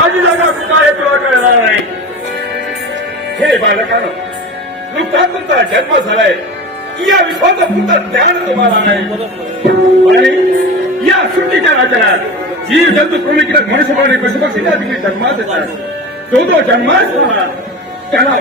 माझी जागा कुठं आहे तुला कळणार नाही. हे बालकानं नुकताच तुमचा जन्म झालाय. या विश्वाचं पुढचं ज्ञान तुम्हाला नाही. आणि या सुट्टीच्या राज्यात जीव जंतू कृमिकीडक मनुष्यपणे पशुपक्षीच्या देखील जन्मात येतात. जो जन्मास झाला त्याला